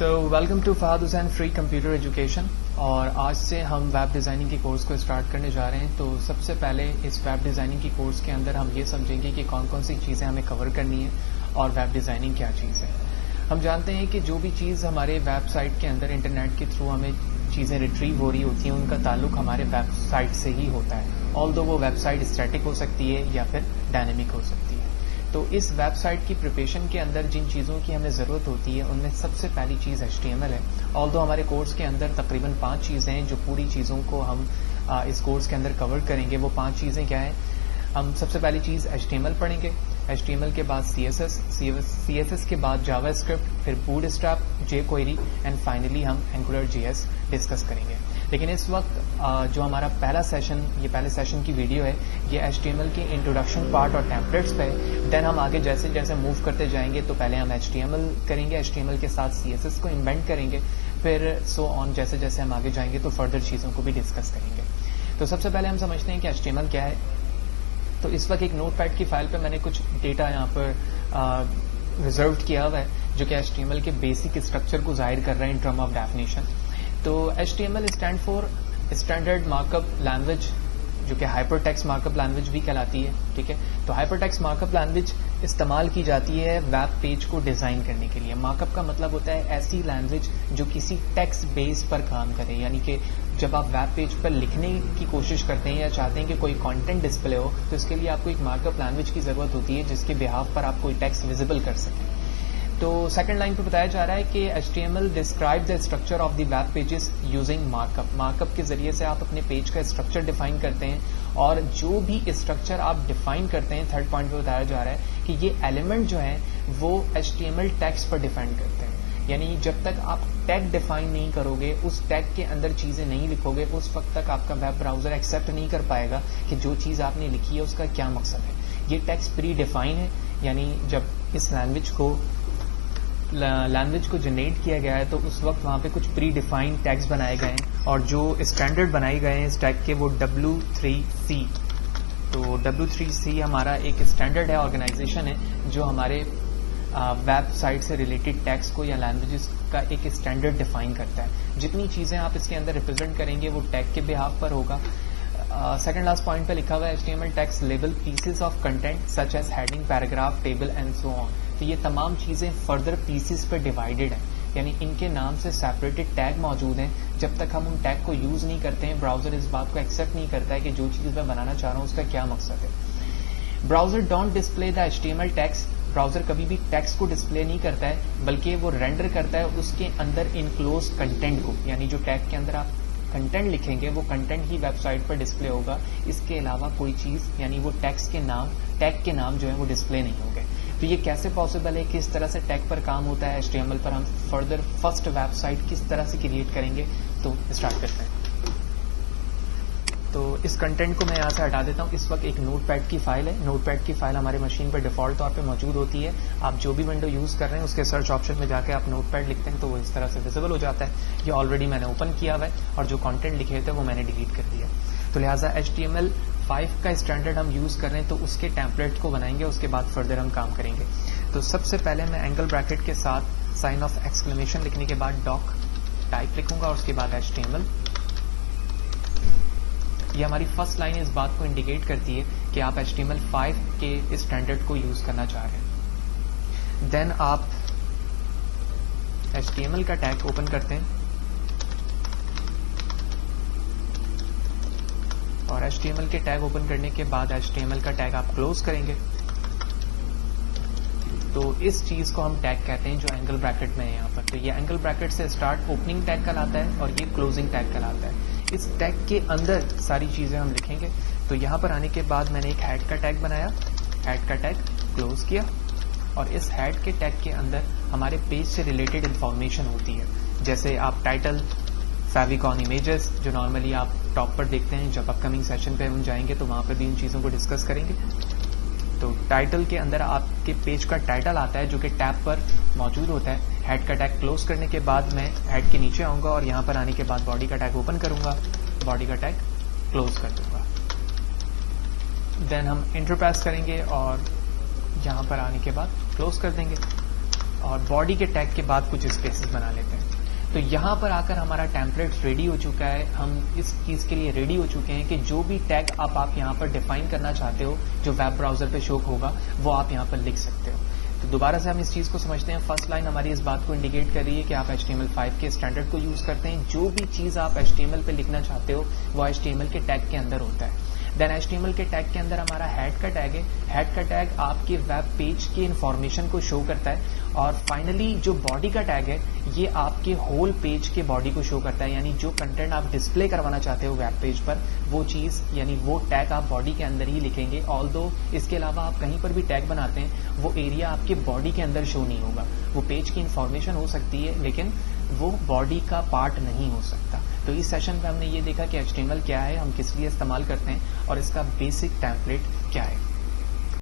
Welcome to Fahad Hussain free computer education. اور آج سے ہم ویب ڈیزائننگ کے کورس کو اسٹارٹ کرنے جا رہے ہیں. تو سب سے پہلے اس ویب ڈیزائننگ کی کورس کے اندر ہم یہ سمجھیں گے کہ کون کون سی چیزیں ہمیں کور کرنی ہے اور ویب ڈیزائننگ کیا چیز ہے. ہم جانتے ہیں کہ جو بھی چیز ہمارے ویب سائٹ کے اندر انٹرنیٹ کے تھرو ہمیں چیزیں ریٹریو ہو رہی ہوتی ہیں ان کا تعلق ہمارے ویب سائٹ سے ہی ہوتا ہے. آلدو وہ ویب سائٹ اسٹیٹک ہو سکتی ہے یا پھر ڈائنامک ہو سکتی ہے. تو اس ویب سائٹ کی پریپریشن کے اندر جن چیزوں کی ہمیں ضرورت ہوتی ہے ان میں سب سے پہلی چیز HTML ہے. آلدو ہمارے کورس کے اندر تقریباً 5 چیزیں ہیں جو پوری چیزوں کو ہم اس کورس کے اندر کور کریں گے. وہ 5 چیزیں کیا ہیں؟ ہم سب سے پہلی چیز HTML پڑھیں گے. HTML کے بعد CSS کے بعد جاوا اسکرپٹ, پھر Bootstrap, jQuery and finally ہم AngularJS ڈسکس کریں گے. لیکن اس وقت جو ہمارا پہلا سیشن, یہ پہلے سیشن کی ویڈیو ہے, یہ HTML کے انٹروڈکشن پارٹ اور ٹیمپلیٹس پہ. دین ہم آگے جیسے جیسے موو کرتے جائیں گے تو پہلے ہم HTML کریں گے, HTML کے ساتھ CSS کو امبینڈ کریں گے, پھر سو آن جیسے جیسے ہم آگے جائیں گے تو فردر چیزوں کو بھی ڈسکس کریں گے. تو سب سے پہلے ہم سمجھتے ہیں کہ HTML کیا ہے. تو اس وقت ایک نوٹ پیڈ کی فائل پہ میں نے کچھ ڈیٹا یہاں پر ریزروڈ کیا ہوا ہے جو کہ HTML کے بیسک اسٹرکچر کو ظاہر کر رہا ہے ان ٹرم آف ڈیفینیشن. تو HTML stand for standard mark up language, جو کہ hyper text mark up language بھی کہلاتی ہے. ٹھیک ہے, تو hyper text mark up language استعمال کی جاتی ہے ویب پیج کو ڈیزائن کرنے کے لیے. مارک اپ کا مطلب ہوتا ہے ایسی لینگویج جو کسی ٹیکسٹ بیس پر کام کرے, یعنی کہ جب آپ ویب پیج پر لکھنے کی کوشش کرتے ہیں یا چاہتے ہیں کہ کوئی کانٹینٹ ڈسپلے ہو تو اس کے لیے آپ کو ایک مارک اپ لینگویج کی ضرورت ہوتی ہے جس کے بہاف پر آپ کوئی ٹیکسٹ ویزیبل کر سکیں. تو سیکنڈ لائن پہ بتایا جا رہا ہے کہ HTML describe the structure of the web pages using mark up. Mark up کے ذریعے سے آپ اپنے پیج کا اسٹرکچر ڈیفائن کرتے ہیں, اور جو بھی اسٹرکچر آپ ڈیفائن کرتے ہیں, تھرڈ پوائنٹ پہ بتایا جا رہا ہے کہ یہ ایلیمنٹ جو ہیں وہ HTML ٹیگس پر ڈیفائن کرتے ہیں. یعنی جب تک آپ ٹیگ ڈیفائن نہیں کرو گے, اس ٹیگ کے اندر چیزیں نہیں لکھو گے, اس وقت تک آپ کا ویب براؤزر ایکسیپٹ نہیں کر پائے گا کہ جو چیز آپ نے لکھی ہے اس کا کیا مقصد ہے. یہ ٹیگس پری ڈیفائن ہے, یعنی جب اس لینگویج کو جنریٹ کیا گیا ہے تو اس وقت وہاں پہ کچھ پری ڈیفائن ٹیگس بنائے گئے ہیں, اور جو اسٹینڈرڈ بنائے گئے ہیں اس ٹیگ کے وہ W3C. تو W3C ہمارا ایک اسٹینڈرڈ ہے, آرگنائزیشن ہے جو ہمارے ویب سائٹ سے ریلیٹڈ ٹیگس کو یا لینگویجز کا ایک اسٹینڈرڈ ڈیفائن کرتا ہے. جتنی چیزیں آپ اس کے اندر ریپرزینٹ کریں گے وہ ٹیگ کے بہاف پر ہوگا. سیکنڈ لاسٹ پوائنٹ پہ لکھا ہوا ہے HTML tags label pieces of content such as heading, paragraph, table and so on. تو یہ تمام چیزیں فردر پیسز پہ ڈیوائیڈڈ ہیں, یعنی ان کے نام سے سیپریٹڈ ٹیگ موجود ہیں. جب تک ہم ان ٹیگ کو یوز نہیں کرتے ہیں براؤزر اس بات کو ایکسیپٹ نہیں کرتا ہے کہ جو چیز میں بنانا چاہ رہا ہوں اس کا کیا مقصد ہے. Browser don't display the HTML tags. Browser کبھی بھی ٹیکسٹ کو ڈسپلے نہیں کرتا ہے بلکہ وہ رینڈر کرتا ہے اس کے اندر انکلوز کنٹینٹ کو, یعنی جو ٹیگ کے اندر آپ کنٹینٹ لکھیں گے وہ کنٹینٹ ہی ویب سائٹ پر ڈسپلے ہوگا. اس کے علاوہ کوئی چیز, یعنی وہ ٹیگ کے نام جو ہے وہ ڈسپلے نہیں ہوں گے. تو یہ کیسے پاسبل ہے, کس طرح سے ٹیگ پر کام ہوتا ہے HTML پر, ہم فردر فرسٹ ویب سائٹ کس طرح سے کریٹ کریں گے. تو اسٹارٹ کرتے ہیں. تو اس کنٹینٹ کو میں یہاں سے ہٹا دیتا ہوں. اس وقت ایک نوٹ پیڈ کی فائل ہے. نوٹ پیڈ کی فائل ہمارے مشین پر ڈیفالٹ طور پہ موجود ہوتی ہے. آپ جو بھی ونڈو یوز کر رہے ہیں اس کے سرچ آپشن میں جا کے آپ نوٹ پیڈ لکھتے ہیں تو وہ اس طرح سے ویزیبل ہو جاتا ہے. یہ آلریڈی میں نے اوپن کیا ہوا ہے اور جو کانٹینٹ لکھے تھے وہ میں نے ڈیلیٹ کر دیا. تو لہٰذا HTML5 کا اسٹینڈرڈ ہم یوز کر رہے ہیں تو اس کے ٹیمپلیٹ کو بنائیں گے, اس کے بعد فردر ہم کام کریں گے. تو سب سے پہلے میں اینگل بریکٹ کے ساتھ سائن آف ایکسکلیمیشن لکھنے کے بعد ڈاک ٹائپ لکھوں گا اور اس کے بعد HTML. یہ ہماری فرسٹ لائن اس بات کو انڈیکیٹ کرتی ہے کہ آپ HTML5 کے اس اسٹینڈرڈ کو یوز کرنا چاہ رہے ہیں. دین آپ HTML کا ٹیگ اوپن کرتے ہیں اور HTML کے ٹیگ اوپن کرنے کے بعد HTML کا ٹیگ آپ کلوز کریں گے. تو اس چیز کو ہم ٹیگ کہتے ہیں جو اینگل بریکٹ میں ہے یہاں پر. تو یہ اینگل بریکٹ سے اسٹارٹ اوپننگ ٹیگ کہلاتا ہے اور یہ کلوزنگ ٹیگ کہلاتا ہے. اس ٹیگ کے اندر ساری چیزیں ہم لکھیں گے. تو یہاں پر آنے کے بعد میں نے ایک ہیڈ کا ٹیگ بنایا, ہیڈ کا ٹیگ کلوز کیا, اور اس ہیڈ کے ٹیگ کے اندر ہمارے پیج سے ریلیٹڈ انفارمیشن ہوتی ہے, جیسے آپ ٹائٹل, فیویکون امیجز جو نارملی آپ ٹاپ پر دیکھتے ہیں. جب اپ کمنگ سیشن پہ ہم جائیں گے تو وہاں پہ بھی ان چیزوں کو ڈسکس کریں گے. تو ٹائٹل کے اندر آپ کے پیج کا ٹائٹل آتا ہے جو کہ ٹیب پر موجود ہوتا ہے. ہیڈ کا ٹیگ کلوز کرنے کے بعد میں ہیڈ کے نیچے آؤں گا اور یہاں پر آنے کے بعد باڈی کا ٹیگ اوپن کروں گا, باڈی کا ٹیگ کلوز کر دوں گا. دین ہم انٹر پریس کریں گے اور یہاں پر آنے کے بعد کلوز کر دیں گے. اور باڈی کے ٹیگ کے بعد کچھ اسپیسز بنا لیتے ہیں. تو یہاں پر آ کر ہمارا ٹیمپلیٹ ریڈی ہو چکا ہے. ہم اس چیز کے لیے ریڈی ہو چکے ہیں کہ جو بھی ٹیگ آپ یہاں پر ڈیفائن کرنا چاہتے ہو جو ویب براؤزر پہ شو ہوگا وہ آپ یہاں پر لکھ سکتے ہو. تو دوبارہ سے ہم اس چیز کو سمجھتے ہیں. فرسٹ لائن ہماری اس بات کو انڈیکیٹ کر رہی ہے کہ آپ HTML5 کے اسٹینڈرڈ کو یوز کرتے ہیں. جو بھی چیز آپ HTML پہ لکھنا چاہتے ہو وہ HTML کے ٹیگ کے اندر ہوتا ہے. دین HTML کے ٹیگ کے اندر ہمارا ہیڈ کا ٹیگ ہے. ہیڈ کا ٹیگ آپ کے ویب پیج کی انفارمیشن کو شو کرتا ہے. اور فائنلی جو باڈی کا ٹیگ ہے یہ آپ کے ہول پیج کے باڈی کو شو کرتا ہے. یعنی جو کنٹینٹ آپ ڈسپلے کروانا چاہتے ہو ویب پیج پر وہ چیز یعنی وہ ٹیگ آپ باڈی کے اندر ہی لکھیں گے. آلدو اس کے علاوہ آپ کہیں پر بھی ٹیگ بناتے ہیں وہ ایریا آپ کے باڈی کے اندر شو نہیں ہوگا. وہ پیج کی انفارمیشن ہو سکتی ہے لیکن وہ باڈی کا پارٹ نہیں ہو سکتا. تو اس سیشن پہ ہم نے یہ دیکھا کہ HTML کیا ہے, ہم کس لیے استعمال کرتے ہیں اور اس کا بیسک ٹیمپلیٹ کیا ہے.